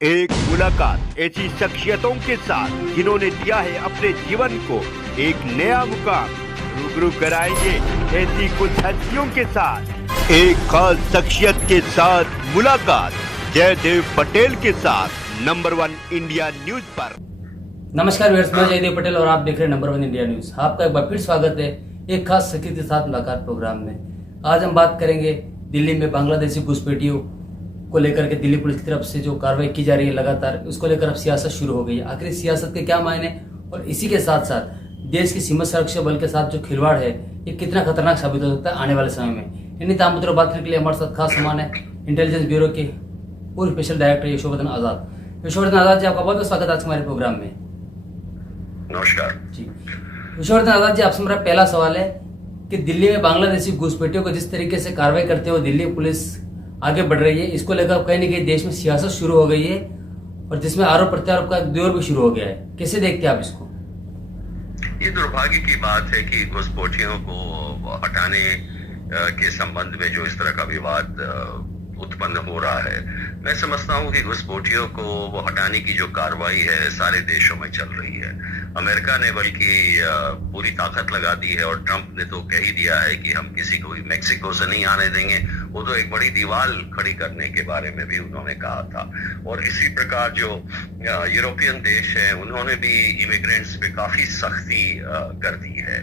एक मुलाकात ऐसी शख्सियतों के साथ जिन्होंने दिया है अपने जीवन को एक नया मुकाम। रूबरू कराएंगे ऐसी कुछ हस्तियों के साथ एक खास शख्सियत के साथ मुलाकात जयदेव पटेल के साथ नंबर 1 इंडिया न्यूज पर। नमस्कार व्यूअर्स, मैं जयदेव पटेल और आप देख रहे हैं नंबर 1 इंडिया न्यूज। आपका एक बार फिर स्वागत है एक खास शख्सियत के साथ मुलाकात प्रोग्राम में। आज हम बात करेंगे दिल्ली में बांग्लादेशी घुसपैठियों को लेकर के दिल्ली पुलिस की तरफ से जो कार्रवाई की जा रही है लगातार, उसको लेकर अब सियासत शुरू हो गई है। आखिर सियासत के क्या मायने और इसी के साथ साथ देश की सीमा सुरक्षा बल के साथ जो खिलवाड़ है ये कितना खतरनाक साबित हो सकता है आने वाले समय में। इन्हीं तमाम मुद्दों पर बात करने के लिए हमारे साथ खास मेहमान है इंटेलिजेंस ब्यूरो के पूर्व स्पेशल डायरेक्टर यशोवर्धन आजाद। यशोवर्धन आजाद जी, आपका बहुत बहुत स्वागत आज हमारे प्रोग्राम में। नमस्कार जी यशोवर्धन आजाद जी, आपसे मेरा पहला सवाल है कि दिल्ली में बांग्लादेशी घुसपैठियों को जिस तरीके से कार्रवाई करते हुए दिल्ली पुलिस आगे बढ़ रही है, इसको लेकर कहीं ना कहीं देश में सियासत शुरू हो गई है और जिसमें आरोप प्रत्यारोप का दौर भी शुरू हो गया है। कैसे देखते हैं आप इसको? ये दुर्भाग्य की बात है कि घुसपैठियों को हटाने के संबंध में जो इस तरह का विवाद उत्पन्न हो रहा है, मैं समझता हूँ कि घुसपैठियों को वो हटाने की जो कार्रवाई है सारे देशों में चल रही है। अमेरिका ने बल्कि पूरी ताकत लगा दी है और ट्रंप ने तो कह ही दिया है कि हम किसी को भी मेक्सिको से नहीं आने देंगे। वो तो एक बड़ी दीवार खड़ी करने के बारे में भी उन्होंने कहा था। और इसी प्रकार जो यूरोपियन देश है उन्होंने भी इमिग्रेंट्स पे काफी सख्ती कर दी है।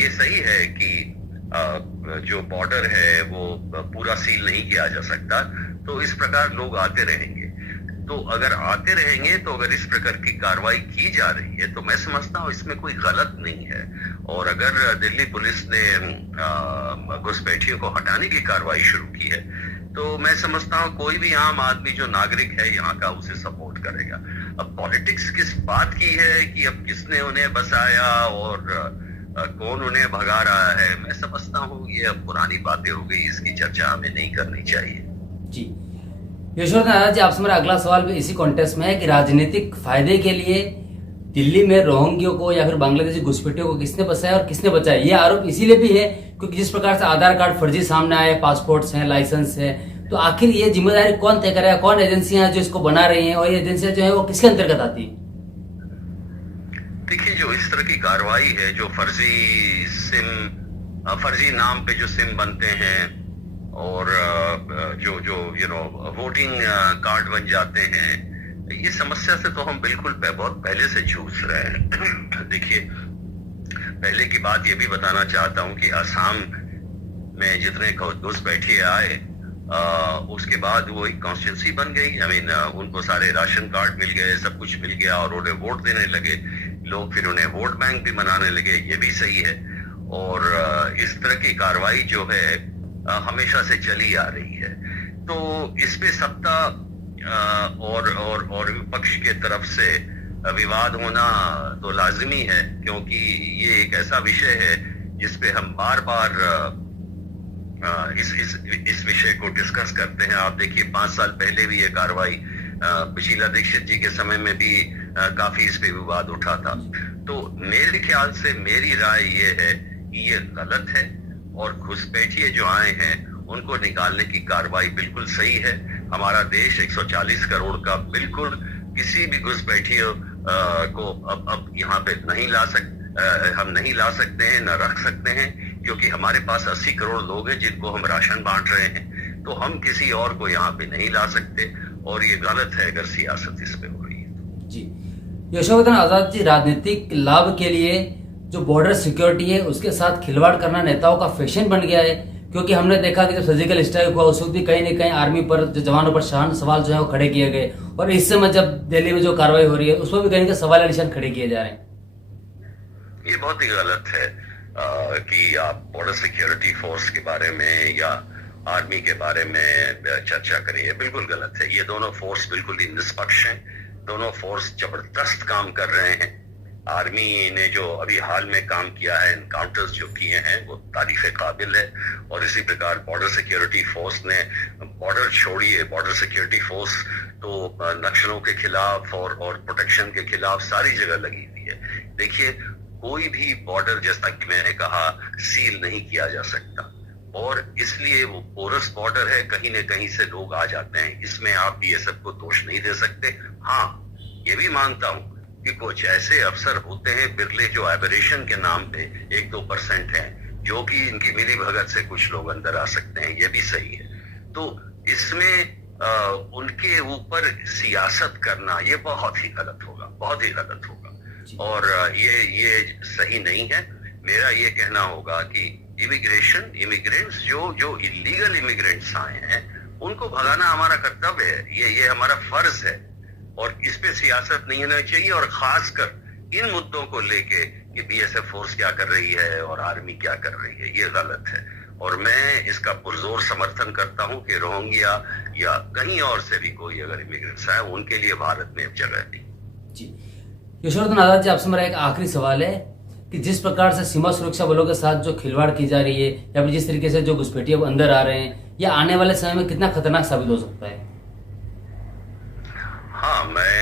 ये सही है कि जो बॉर्डर है वो पूरा सील नहीं किया जा सकता, तो इस प्रकार लोग आते रहेंगे। तो अगर आते रहेंगे तो अगर इस प्रकार की कार्रवाई की जा रही है तो मैं समझता हूँ इसमें कोई गलत नहीं है। और अगर दिल्ली पुलिस ने घुसपैठियों को हटाने की कार्रवाई शुरू की है तो मैं समझता हूँ कोई भी आम आदमी जो नागरिक है यहाँ का उसे सपोर्ट करेगा। अब पॉलिटिक्स किस बात की है कि अब किसने उन्हें बसाया और कौन उन्हें भगा रहा है, मैं समझता हूँ ये अब पुरानी बातें हो गई, इसकी चर्चा हमें नहीं करनी चाहिए। जी यशोवर्धन आजाद जी, आपसे मेरा अगला सवाल भी इसी कॉन्टेक्स्ट में है कि राजनीतिक फायदे के लिए दिल्ली में रोहिंग्यों को या फिर बांग्लादेशी घुसपैठियों को किसने बसाया और किसने बचाया? ये आरोप इसीलिए भी है क्योंकि जिस प्रकार से आधार कार्ड फर्जी सामने आए, पासपोर्ट्स हैं, लाइसेंस है, तो आखिर ये जिम्मेदारी कौन तय करेगा? कौन एजेंसियां जो इसको बना रही हैं और ये एजेंसियां जो है वो किसके अंतर्गत आती है? देखिए, जो इस तरह की कार्रवाई है, जो फर्जी नाम पे जो सिम बनते हैं और जो वोटिंग कार्ड बन जाते हैं, ये समस्या से तो हम बिल्कुल बहुत पहले से जूझ रहे हैं। देखिए, पहले की बात ये भी बताना चाहता हूँ कि असम में जितने घुसपैठिए आए उसके बाद वो एक कॉन्स्टिट्यूंसी बन गई। उनको सारे राशन कार्ड मिल गए, सब कुछ मिल गया और उन्हें वोट देने लगे लोग, फिर उन्हें वोट बैंक भी बनाने लगे। ये भी सही है। और इस तरह की कार्रवाई जो है हमेशा से चली आ रही है। तो इसमें सत्ता और विपक्ष के तरफ से विवाद होना तो लाजिमी है, क्योंकि ये एक ऐसा विषय है जिसपे हम बार बार इस विषय को डिस्कस करते हैं। आप देखिए, 5 साल पहले भी ये कार्रवाई शीला दीक्षित जी के समय में भी काफी इस पे विवाद उठा था। तो मेरे ख्याल से मेरी राय ये है कि ये गलत है और घुसपैठिए जो आए हैं उनको निकालने की कार्रवाई बिल्कुल सही है। हमारा देश 140 करोड़ का, बिल्कुल किसी भी घुसपैठिए को अब यहाँ पे नहीं हम नहीं ला सकते हैं, न रख सकते हैं, क्योंकि हमारे पास 80 करोड़ लोग हैं जिनको हम राशन बांट रहे हैं। तो हम किसी और को यहाँ पे नहीं ला सकते और ये गलत है अगर सियासत इस पे हो रही है। जी यशोवर्धन आजाद जी, राजनीतिक लाभ के लिए जो बॉर्डर सिक्योरिटी है उसके साथ खिलवाड़ करना नेताओं का फैशन बन गया है, क्योंकि हमने देखा कि जब सर्जिकल स्ट्राइक हुआ उस वक्त भी कहीं न कहीं आर्मी पर, जो जवानों पर सवाल जो है वो खड़े किए गए, और इस समय जब दिल्ली में जो कार्रवाई हो रही है उस पर भी कहीं ना सवाल निशान खड़े किए जा रहे हैं। ये बहुत ही गलत है कि आप बॉर्डर सिक्योरिटी फोर्स के बारे में या आर्मी के बारे में चर्चा करिए। बिल्कुल गलत है। ये दोनों फोर्स बिल्कुल ही निष्पक्ष हैं। दोनों फोर्स जबरदस्त काम कर रहे हैं। आर्मी ने जो अभी हाल में काम किया है, एनकाउंटर्स जो किए हैं, वो तारीफ काबिल है। और इसी प्रकार बॉर्डर सिक्योरिटी फोर्स ने, बॉर्डर छोड़िए, बॉर्डर सिक्योरिटी फोर्स तो नक्सलों के खिलाफ और प्रोटेक्शन के खिलाफ सारी जगह लगी हुई है। देखिए, कोई भी बॉर्डर, जैसा कि मैंने कहा, सील नहीं किया जा सकता। और इसलिए वो पोरस बॉर्डर है, कहीं न कहीं से लोग आ जाते हैं। इसमें आप बीएसएफ को दोष नहीं दे सकते। हाँ, ये भी मानता हूं कि कुछ ऐसे अफसर होते हैं बिरले जो एबरेशन के नाम पे 1-2% हैं, जो कि इनकी मिली भगत से कुछ लोग अंदर आ सकते हैं, ये भी सही है। तो इसमें उनके ऊपर सियासत करना ये बहुत ही गलत होगा, बहुत ही गलत होगा, और ये सही नहीं है। मेरा ये कहना होगा कि इमिग्रेंट्स जो इलीगल इमिग्रेंट्स आए हैं उनको भगाना हमारा कर्तव्य है, ये हमारा फर्ज है, और इस पे सियासत नहीं होना चाहिए। और खासकर इन मुद्दों को लेके कि बीएसएफ फोर्स क्या कर रही है और आर्मी क्या कर रही है, ये गलत है। और मैं इसका पुरजोर समर्थन करता हूं कि रोहिंग्या या कहीं और से भी कोई अगर इमिग्रेंट्स आए उनके लिए भारत में अब जगह नहीं। जी, यशोवर्धन आजाद जी, आपसे मेरा एक आखिरी सवाल है कि जिस प्रकार से सीमा सुरक्षा बलों के साथ जो खिलवाड़ की जा रही है या फिर जिस तरीके से जो घुसपैठिए अंदर आ रहे हैं, यह आने वाले समय में कितना खतरनाक साबित हो सकता है? हाँ, मैं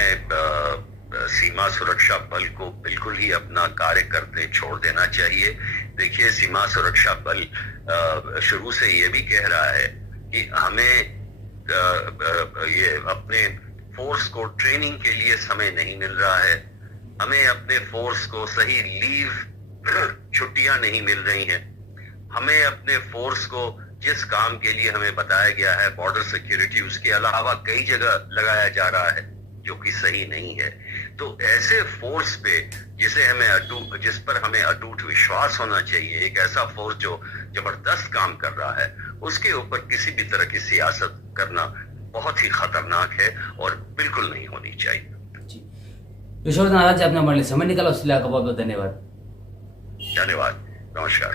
सीमा सुरक्षा बल को बिल्कुल ही अपना कार्य करते छोड़ देना चाहिए। देखिए, सीमा सुरक्षा बल शुरू से ये भी कह रहा है कि हमें ये अपने फोर्स को ट्रेनिंग के लिए समय नहीं मिल रहा है, हमें अपने फोर्स को सही लीव छुट्टियां नहीं मिल रही हैं, हमें अपने फोर्स को जिस काम के लिए हमें बताया गया है बॉर्डर सिक्योरिटी, उसके अलावा कई जगह लगाया जा रहा है जो कि सही नहीं है। तो ऐसे फोर्स पे जिस पर हमें अटूट विश्वास होना चाहिए, एक ऐसा फोर्स जो जबरदस्त काम कर रहा है, उसके ऊपर किसी भी तरह की सियासत करना बहुत ही खतरनाक है और बिल्कुल नहीं होनी चाहिए। यशोवर्धन आजाद जी, आपने हमारे लिए समय निकाला, उसके लिए आपका बहुत बहुत धन्यवाद। धन्यवाद, नमस्कार।